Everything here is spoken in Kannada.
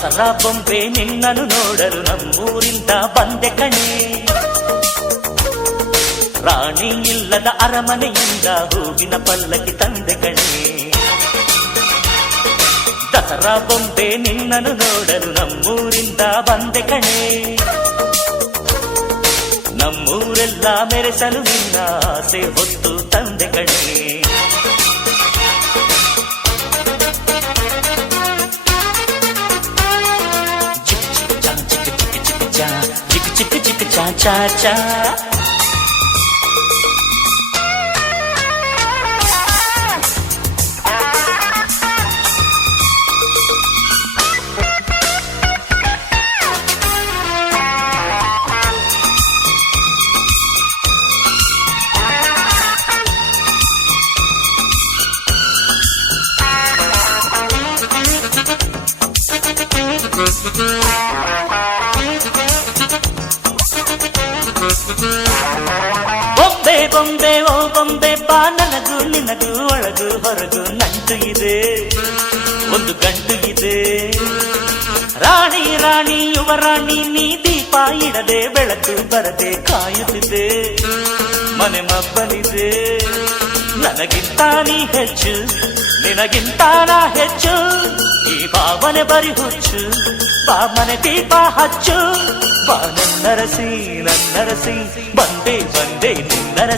ದಸರಾ ಬೊಂಬೆ ನಿನ್ನನ್ನು ನೋಡಲು ನಮ್ಮೂರಿಂದ ಬಂದೆ ಕಣೆ. ರಾಣಿ ಇಲ್ಲದ ಅರಮನೆಯಿಂದ ಹೂವಿನ ಪಲ್ಲಕ್ಕಿ ತಂದೆ ಕಣೆ. ದಸರಾ ಬೊಂಬೆ ನಿನ್ನನ್ನು ನೋಡಲು ನಮ್ಮೂರಿಂದ ಬಂದೆ ಕಣೆ. ನಮ್ಮೂರೆಲ್ಲ ಮೆರೆಸಲು ನಿನ್ನ ಆಸೆ ಹೊತ್ತು ತಂದೆ ಕಣೆ. ಚಿಕ್ಕ ಚಿಕ್ಕ ಚಿಕ್ಕ ಚಾ ಚಾ ಚಾ ಬೊಂಬೆ ಬೊಂಬೆ ಓ ಬೊಂಬೆ ಬಾ, ನನಗೂ ನಿನಗೂ ಒಳಗು ಹೊರಗು ನಂಟು ಇದೆ, ಒಂದು ಗಂಟು ಇದೆ. ರಾಣಿ ರಾಣಿ ಯುವರಾಣಿ ನೀ ದೀಪ ಇಡದೆ ಬೆಳಕು ಬರದೆ ಕಾಯುತ್ತಿದೆ. ಮನೆ ಮಬ್ಬಲಿದೆ, ನನಗಿಂತ ನೀ ಹೆಚ್ಚು, ನಿನಗಿಂತ ನಾ ಹೆಚ್ಚು. ಈ ಭಾವನೆ ಬರಿ ಹುಚ್ಚು, ಬಾ ಮನೆ ದೀಪ ಹಚ್ಚು. ಬಾ ನನ್ನರಸಿ ನನ್ನರಸಿ, ಬಂದೆ ಬಂದೆ ನಿನ್ನರಸಿ.